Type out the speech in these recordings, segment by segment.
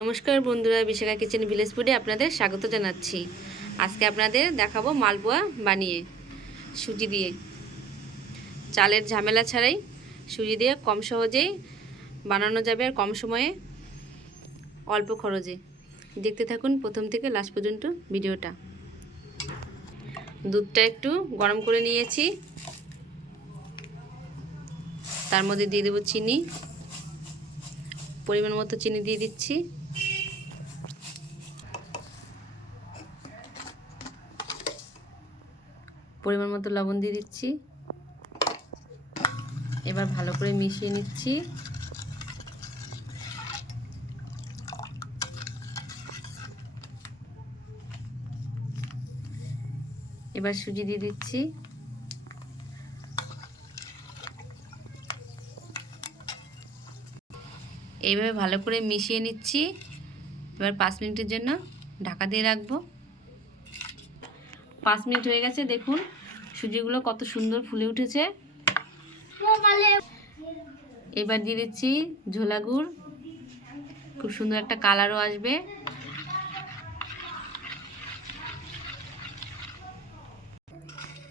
নমস্কার বন্ধুরা, Bishakha kitchen village ফুডে আপনাদের স্বাগত জানাচ্ছি। আজকে আপনাদের দেখাবো মালপোয়া বানিয়ে, সুজি দিয়ে। চালের ঝামেলা ছাড়াই সুজি দিয়ে কম সহজেই বানানো যাবে আর কম সময়ে অল্প খরচে। দেখতে থাকুন প্রথম থেকে লাস্ট পর্যন্ত ভিডিওটা। দুধটা একটু গরম করে নিয়েছি। তার মধ্যে দিয়ে দেবো চিনি। পরিমাণ মতো চিনি দিয়ে দিচ্ছি। পরিমাণ মতো লবণ দিয়ে দিচ্ছি। এবার ভালো করে মিশিয়ে নিচ্ছি। এবার সুজি দিয়ে দিচ্ছি। এইভাবে ভালো করে মিশিয়ে নিচ্ছি। এবার পাঁচ মিনিটের জন্য ঢাকা দিয়ে রাখব। পাঁচ মিনিট হয়ে গেছে, দেখুন। সুজিগুলো কত সুন্দর ফুলে উঠেছে। এবার দিয়ে দিচ্ছি ঝোলা গুড়। খুব সুন্দর একটা কালারও আসবে।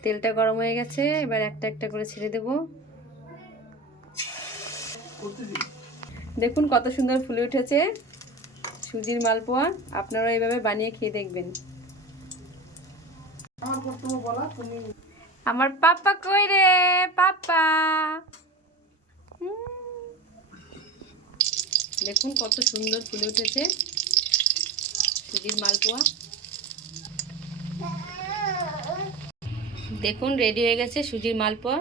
তেলটা গরম হয়ে গেছে এবার একটা একটা করে ছেড়ে দেব। দেখুন কত সুন্দর ফুলে উঠেছে সুজির মালপোয়া। আপনারা এইভাবে বানিয়ে খেয়ে দেখবেন। আমার পাপা কই রে? পাপা। দেখুন কত সুন্দর ফুলে উঠেছে। সুজির মালপোয়া। দেখুন রেডি হয়ে গেছে সুজির মালপোয়া।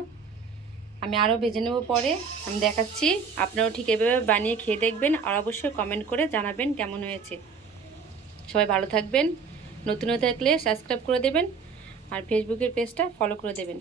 আমি আরও ভেজে নেব পরে। আমি দেখাচ্ছি, আপনারাও ঠিক এভাবে বানিয়ে খেয়ে দেখবেন আর অবশ্যই কমেন্ট করে জানাবেন কেমন হয়েছে। সবাই ভালো থাকবেন। নতুন হয়ে থাকলে সাবস্ক্রাইব করে দেবেন। আর ফেসবুকের পেজটা ফলো করে দেবেন।